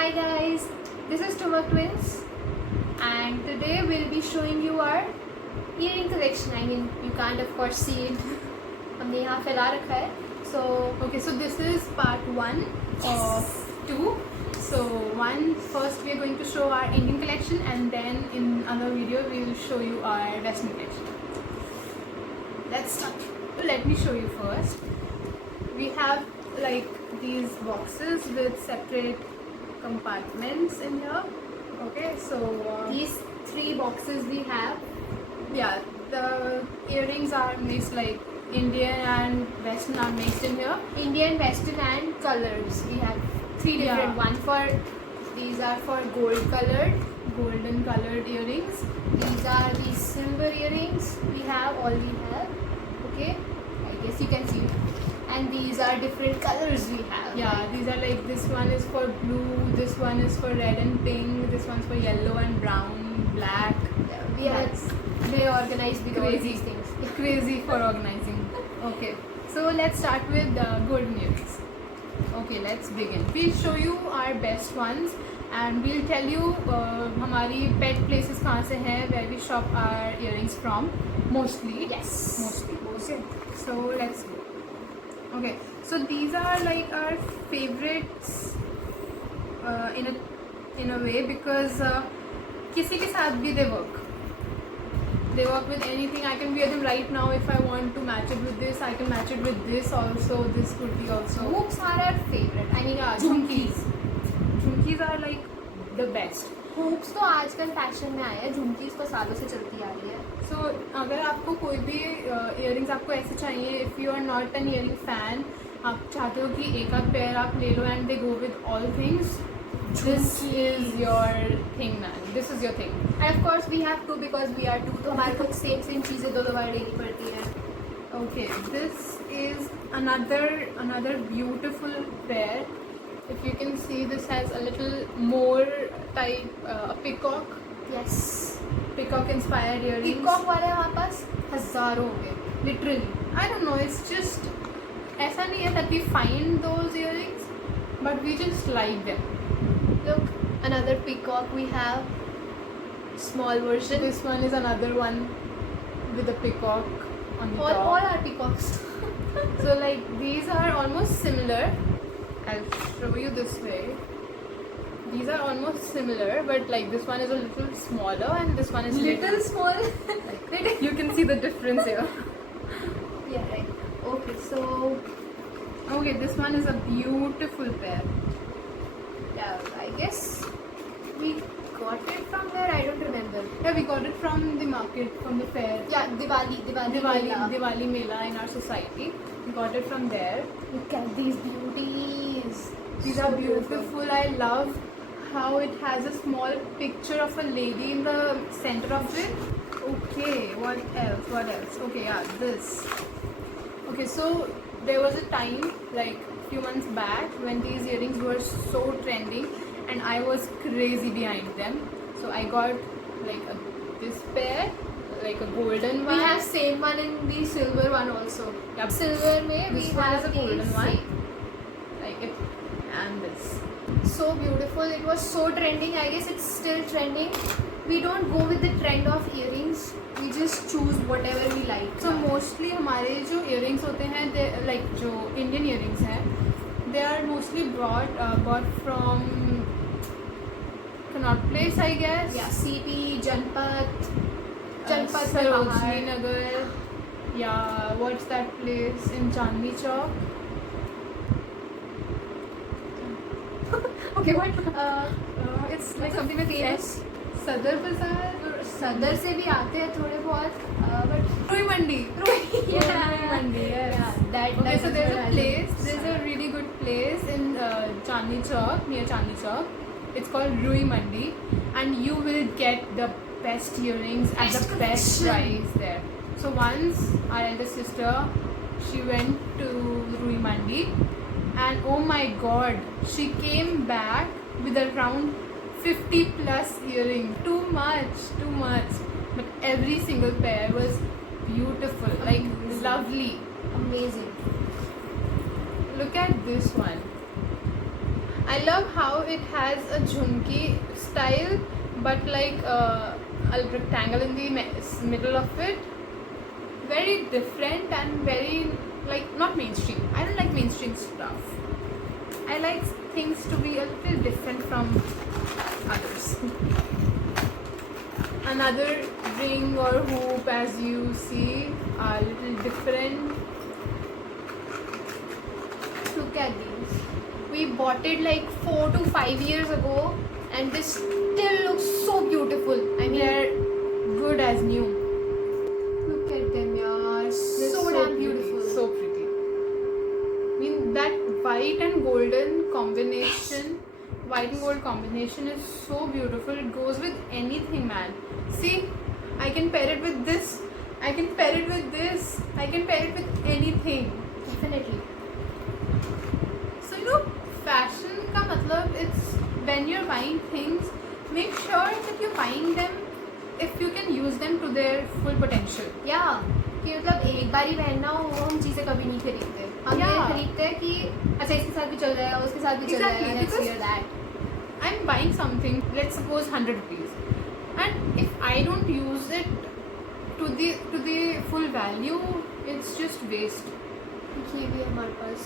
Hi guys, this is Tuma Twins and today we'll be showing you our earring collection. I mean, you can't of course see it. हमने यहाँ फैला रखा है. So this is part 1 of 2. So first we are going to show our Indian collection, and then in another video we will show you our Western collection. Let's start. Let me show you first. We have like these boxes with separate compartments in here. Okay, so these 3 boxes we have. Yeah, the earrings are mixed, like Indian and Western are mixed in here. Indian, Western and colors. We have 3 different. Yeah. One for, these are for gold colored. Golden colored earrings. These are the silver earrings. We have okay, I guess you can see. And these are different colors we have. Yeah, these are like, this one is for blue, this one is for red and pink, this one's for yellow and brown, black. We are very organized with all Crazy. these things. Crazy for organizing. Okay, so let's start with golden earrings. Okay, let's begin. We'll show you our best ones and we'll tell you हमारी pet places कहाँ से हैं, where we shop our earrings from, mostly. Yes. Mostly. Okay, so let's go. Okay, so these are like our favorites in a way, because किसी के साथ भी they work. They work with anything. I can wear them right now if I want to match it with this. I can match it with this also. This could be also. Hoops are our favorite. I mean, Yeah, झुमकीज. झुमकीज are like the best. hoops तो आजकल fashion में आया है. झुमकीज तो सालों से चलती आ रही है. So अगर आपको कोई भी earrings आपको ऐसे चाहिए, if you are not an earring fan, आप चाहते हो कि एक आध पेयर आप ले लो and they go with all things, this is your thing, man. This is your thing. And of course we have two because we are two. तो हमारे को सेम चीजें दो बार लेनी पड़ती है. Okay, this is another beautiful pair. If you can see, this has a little more type peacock inspired earrings. Peacock वाले हमारे पास हजारों होंगे. Literally, I don't know, it's just ऐसा नहीं है that we find those earrings, but we just like them. Look, another peacock we have. Small version. This one is another one with a peacock on the all top. are peacocks. So like these are almost similar. I'll show you this way. These are almost similar, but like this one is a little smaller and this one is Little small. Like, you can see the difference here. Yeah, right. Okay, so Okay, this one is a beautiful pair. yeah, I guess we got it from there. I don't remember. Yeah, we got it from the market, from the fair. Yeah, Diwali Mela. Diwali Mela in our society. We got it from there. Look at these beauties. These So are beautiful. I love how it has a small picture of a lady in the center of it. Okay, what else? Okay, yeah, this. Okay, so there was a time, like few months back, when these earrings were so trending and I was crazy behind them. So I got like this pair, like a golden one. We have same one in the silver one also. Yeah, Silver में we this one have is a golden the one. same. Like it, and this. So beautiful. It was so trending. I guess it's still trending. We don't go with the trend of earrings. We just choose whatever we like. So mostly हमारे जो earrings होते हैं, like जो Indian earrings हैं, they are mostly bought from Connaught Place, I guess. Yeah, CP, Janpat, Sarojini Nagar. Yeah, what's that place in Chandni Chowk? Okay, what? It's like something with S. Sadar Bazaar. सदर से भी आते हैं थोड़े बहुत, but Rui Mandi. yeah, Mandi, yes. yeah, that. Okay, that so is there's where a I place, live. there's a really good place in Chandni Chowk, near Chandni Chowk. It's called Rui Mandi, and you will get the best earrings at Best the best collection. price there. So once our elder sister, she went to Rui Mandi, and oh my god, she came back with around 50 plus earring. Too much. But every single pair was beautiful, like lovely. Amazing. Look at this one. I love how it has a jhumki style, but like a rectangle in the middle of it. Very different and very like not mainstream. I don't like mainstream stuff. I like things to be a little different from others. Another ring or hoop, as you see, are a little different. Look at these. We bought it like 4 to 5 years ago, and this still looks so beautiful. I mean, They're good as new. look at them, yaar. They're So damn pretty, beautiful. so pretty. I mean that white and golden combination, white and gold combination is so beautiful. It goes with anything, man. See, I can pair it with this. I can pair it with this. I can pair it with anything. Definitely. So you know, fashion का मतलब it's when you're buying things, make sure that you're buying them if you can use them to their full potential. Yeah. कि मतलब एक बार ही पहनना हो वो हम चीज़ें कभी नहीं खरीदते. हम ये Yeah. खरीदते हैं कि अच्छा इसके साथ भी चल जाएगा, उसके साथ भी चल Exactly, जाएगा. Let's because- wear that. I'm buying something, let's suppose 100 rupees, and if I don't use it to the full value, it's just waste. ये भी हमारे पास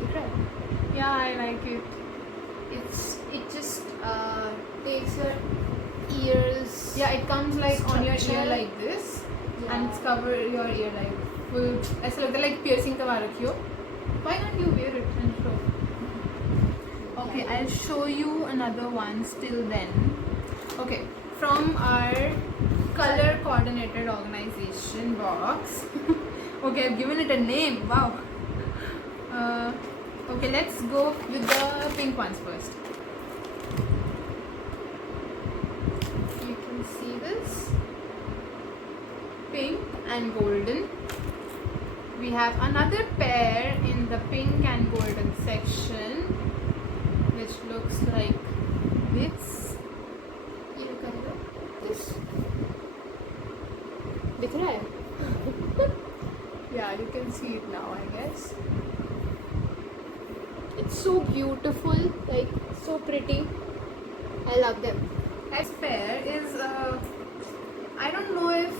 दिख रहा है. Yeah, I like it. It just takes your ears. Yeah, it comes like on your ear Structure. like this, Yeah. and it's cover your ear like full. ऐसा लगता है like piercing करवा रखी हो. Why don't you wear it and show? Okay, I'll show you another one still then. Okay, from our color coordinated organization box. Okay, I've given it a name. Wow. Okay, let's go with the pink ones first. You can see this. Pink and golden. We have another pair in the pink and golden section, which looks like this. ये look करेगा. This. दिख रहा है? Yeah, you can see it now, I guess. It's so beautiful, like so pretty. I love them. This pair is, I don't know if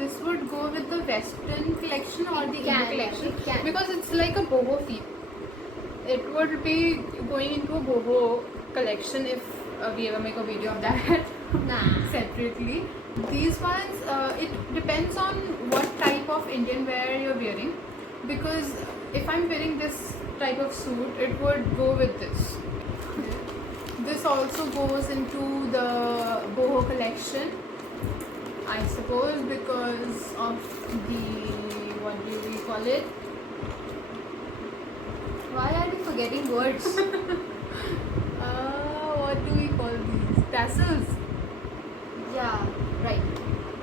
this would go with the Western collection or the It can, Indo collection, it can. because it's like a boho theme. It would be going into a boho collection if we ever make a video of that Nah. separately. These ones, it depends on what type of Indian wear you're wearing, because if I'm wearing this type of suit, it would go with this. This also goes into the boho collection, I suppose, because of the, what do we call it? Why are we forgetting words? What do we call these? Tassels, Yeah, right.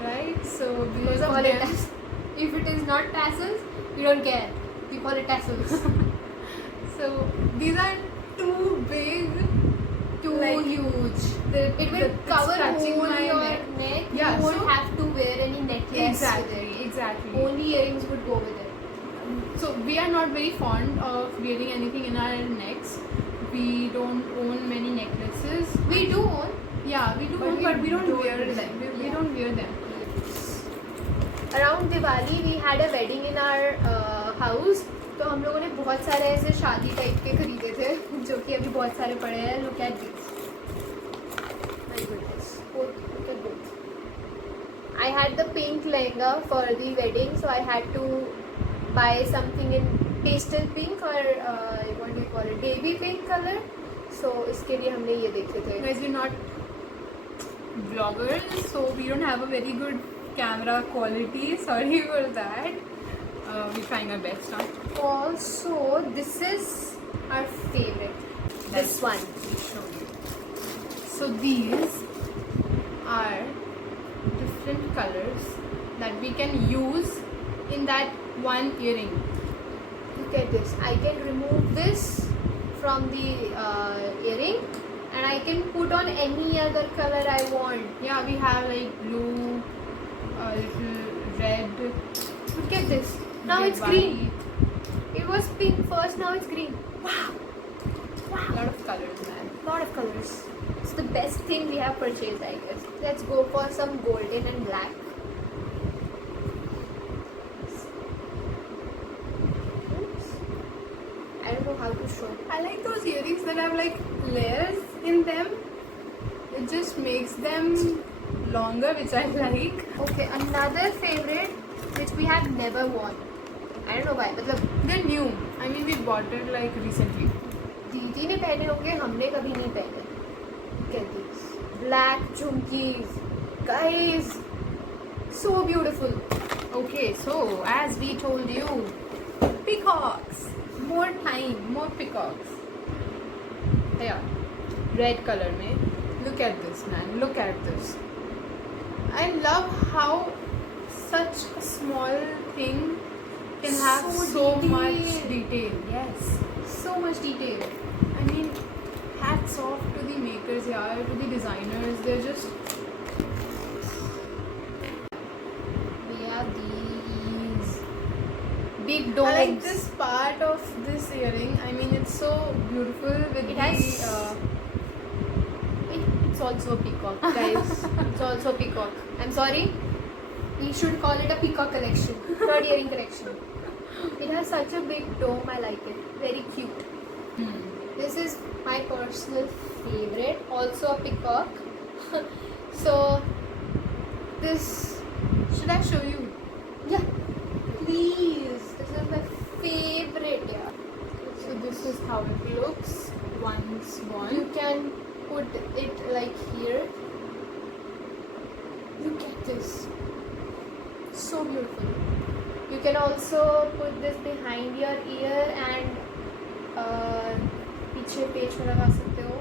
right? So We because call of it them, tassels. If it is not tassels, we don't care. We call it tassels. so these are too big, Too like, huge. It will it's cover touching whole my your neck. neck. Yeah, You won't so- have to wear any necklace Exactly, with it. exactly. Only earrings would go with it. So we are not very fond of wearing anything in our necks. We don't own many necklaces. We do own. Yeah, we do, But own, we but we don't don't wear use them. them. We Yeah. don't wear them. Around Diwali we had a wedding in our house. तो हम लोगों ने बहुत सारे ऐसे शादी type के खरीदे थे जो कि अभी बहुत सारे पड़े हैं. Look at these. My goodness. Look at both. I had the pink lehenga for the wedding, so I had to buy something in pastel pink or what do you call it, baby pink color. So इसके लिए हमने ये देखे थे. Guys, we're not vloggers, so we don't have a very good camera quality. Sorry for that. We're trying our best now. Also, this is our favorite. This one. I'll show you. So these are different colors that we can use in that one earring. Look at this. I can remove this from the earring and I can put on any other color I want. Yeah, we have like blue, little red. Look at this. Now red, it's green. white. It was pink first, now it's green. Wow. lot of colors, man. Lot of colors. It's the best thing we have purchased, I guess. Let's go for some golden and black. Oops. I don't know how to show. I like those earrings that have like layers in them. It just makes them longer, which I like. Okay, another favorite which we have never worn. I don't know why. मतलब They're new. I mean, we bought it like recently. दीदी ने पहने होंगे, हमने कभी नहीं पहने. Look at these black jhumkis, guys. So beautiful. Okay, so as we told you, peacocks. More time, more peacocks. Yeah, red color mein. Look at this, man. Look at this. I love how such a small thing can have so much detail. Yes, So much detail. I mean, hats off to the makers, yeah, to the designers. They're just We have these big I domes. like this part of this earring. I mean, it's so beautiful with It has. It's also a peacock, guys. It's also a peacock. I'm sorry. We should call it a peacock collection, not earring collection. It has such a big dome. I like it. Very cute. This is my personal favorite. Also a peacock. So this. Should I show you? Yeah. Please. This is my favorite. Yeah. So this is how it looks once You worn. can put it like here. Look at this. So beautiful. You can also put this behind your ear and पीछे पेच में लगा सकते हो.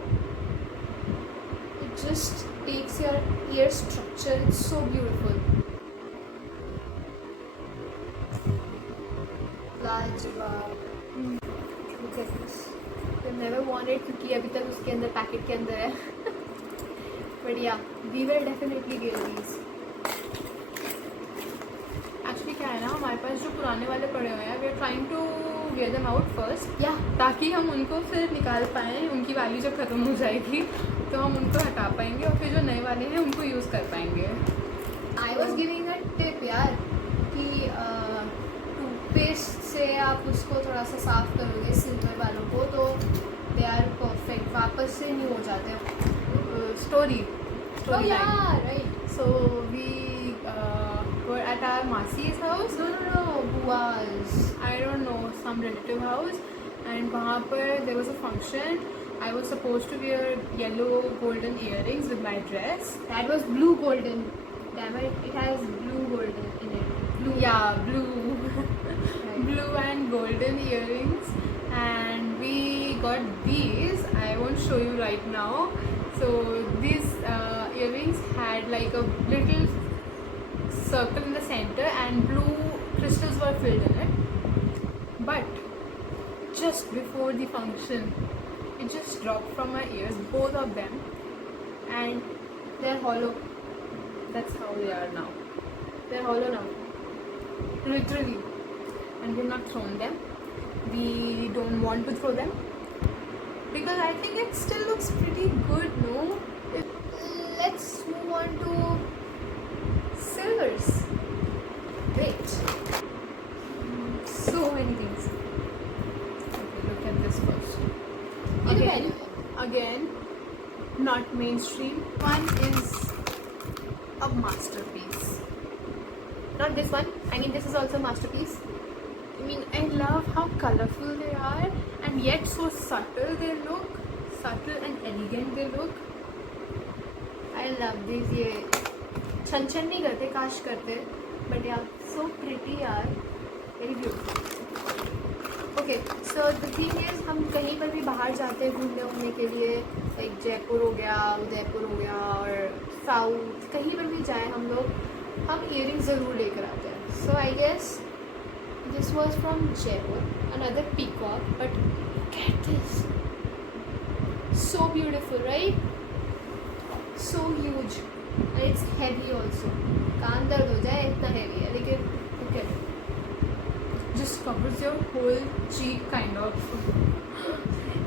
It just takes your ear structure. It's so beautiful. लाजवाब. Look at this. I've never worn it क्योंकि अभी तक उसके अंदर पैकेट के अंदर है. But yeah, we will definitely get these. Actually क्या है ना, हमारे पास जो पुराने वाले पड़े हुए हैं, we are trying to wear them out first, Yeah. ताकि हम उनको फिर निकाल पाएँ. उनकी वैल्यू जब खत्म हो जाएगी तो हम उनको हटा पाएंगे और फिर जो नए वाले हैं उनको यूज़ कर पाएंगे. I was giving a tip यार कि टूथपेस्ट से आप उसको थोड़ा सा साफ करोगे सिल्वर वालों को तो दे आर परफेक्ट, वापस से न्यू हो जाते हैं. Story Oh line. yeah, right. So we were at our Masi's house. No, buas. I don't know, some relative house, and वहाँ पर there was a function. I was supposed to wear yellow golden earrings with my dress. That was blue golden. Damn it, it has blue golden in it. Blue. Yeah, blue, Right. blue and golden earrings, and we got these. I won't show you right now. So these earrings had like a little circle in the center, and blue crystals were filled in it. But just before the function, it just dropped from my ears, both of them, and They're hollow. that's how they are now. They're hollow now. Literally. And we've not thrown them. We don't want to throw them because I think it still looks pretty good, no? Let's move on to silvers. Great. So many things. Okay, look at this first. Again. Again, not mainstream. One is a masterpiece. Not this one. I mean, this is also a masterpiece. I mean, I love how colorful they are and yet so subtle they look. Subtle and elegant they look. I love these. ये छन छन नहीं करते, काश करते. But yeah, so pretty यार. Very beautiful. Okay, so the thing is, हम कहीं पर भी बाहर जाते हैं घूमने के लिए, like जयपुर हो गया, उदयपुर हो गया और साउथ, कहीं पर भी जाए हम लोग, हम earrings ज़रूर लेकर आते हैं. So I guess this was from Jaipur, another peacock, but look at this. So beautiful, right? So huge. And it's heavy also. कान दर्द हो जाए इतना heavy है, लेकिन look at it. Just covers your whole cheek kind of.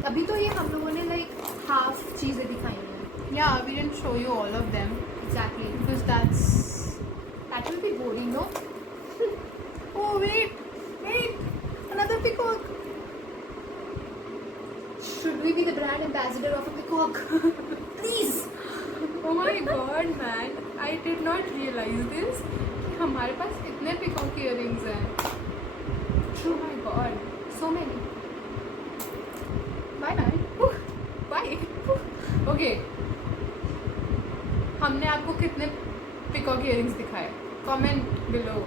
अभी तो ये हम लोगों ने लाइक हाफ चीज़ें दिखाई हैं. Yeah, we didn't show you all of them Exactly. because that's. That will be boring, no? Oh wait, another peacock. Should we be the brand ambassador of a peacock? Please. Oh my god, man! I did not realize this. कि हमारे पास इतने peacock earrings हैं. Oh my god, So many. bye man. Bye. Okay. हमने आपको कितने peacock earrings दिखाए? Comment below.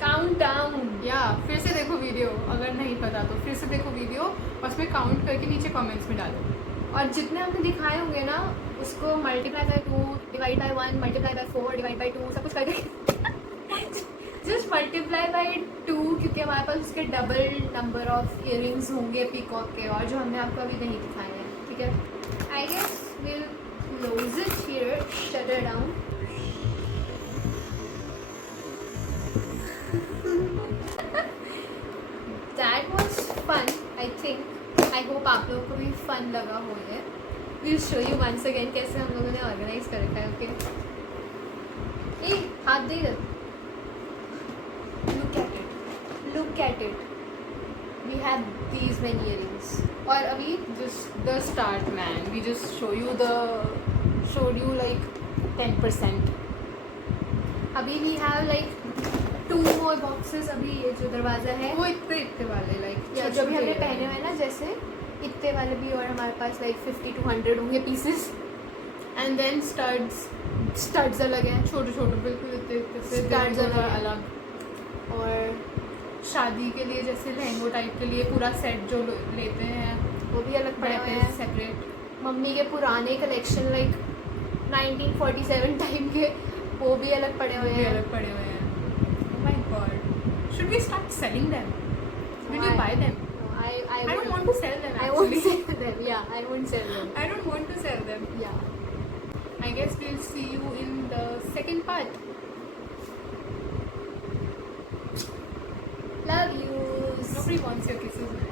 Count down. या फिर से देखो वीडियो, अगर नहीं पता तो फिर से देखो वीडियो और उसमें काउंट करके नीचे कमेंट्स में डालो. और जितने हमने दिखाए होंगे ना उसको multiply by 2 divide by 1 multiply by 4 divide by 2 सब कुछ करके जस्ट मल्टीप्लाई बाय 2 क्योंकि हमारे पास उसके डबल नंबर ऑफ इयररिंग्स होंगे पीकॉक के और जो हमने आपको अभी नहीं दिखाए हैं. ठीक है. I guess will close it here, shut it down. That was fun, I think. I hope आप लोगों को भी fun लगा हो ये. We'll show you once again कैसे हम लोगों ने organize कर रखा है. Okay. ए हाथ दे इधर. Look at it. Look at it. We have these many earrings. और अभी Just the start, man. We just showed you like 10%. अभी we have like 2 more boxes. अभी ये जो दरवाज़ा है वो इतने वाले like या जो भी हमने पहने हुए हैं ना जैसे इतने वाले भी और हमारे पास लाइक 50 to 100 होंगे पीसेस. एंड देन स्टड्स अलग हैं, छोटे छोटे बिल्कुल इतने से Studs अलग हैं. अलग. और शादी के लिए जैसे लहंगो टाइप के लिए पूरा सेट जो लेते हैं वो भी अलग पड़े हुए हैं. सेपरेट. मम्मी के पुराने कलेक्शन लाइक 1947 टाइम के वो भी अलग पड़े हुए हैं. अलग पड़े हुए हैं. Oh my god, should we start selling them? Will you Why? buy them? I I don't want to sell them I won't actually. sell them. Yeah, I won't sell them. I don't want to sell them. Yeah. I guess we'll see you in the second part. Love yous. Nobody wants your kisses, man.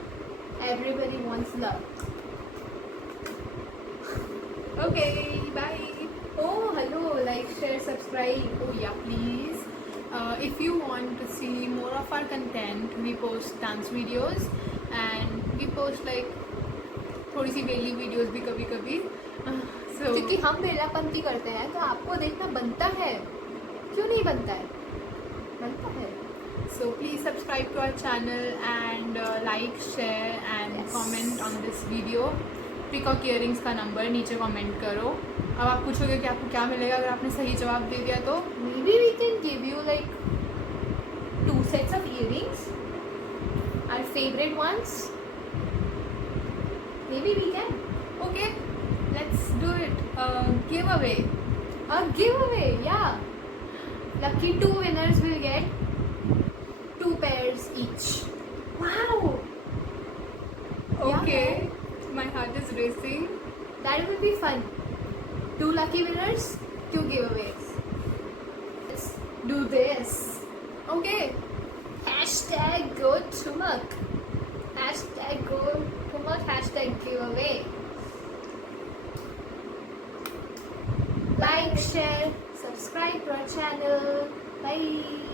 Everybody wants love. Okay, bye. Oh, hello. Like, share, subscribe. Oh yeah, please. If you want to see more of our content, we post dance videos and we post like थोड़ी सी daily videos भी कभी कभी. So क्योंकि हम बेलापंती करते हैं तो आपको देखना बनता है. क्यों नहीं बनता है? बनता है. So please subscribe to our channel and like, share and Yes. comment on this video. Peacock earrings का नंबर नीचे कमेंट करो. अब आप पूछोगे कि आपको क्या मिलेगा अगर आपने सही जवाब दे दिया तो. Maybe we can give you like 2 sets of earrings. Our favorite ones. Maybe we can. Okay, let's do it. Giveaway. A giveaway, yeah. Lucky 2 winners will get 2 pairs each. Wow. Okay. My heart is racing. That will be fun. 2 lucky winners, 2 giveaways. Let's do this. Okay. Hashtag go Tumak. Hashtag go Tumak. Hashtag giveaway. Like, share, subscribe to our channel. Bye.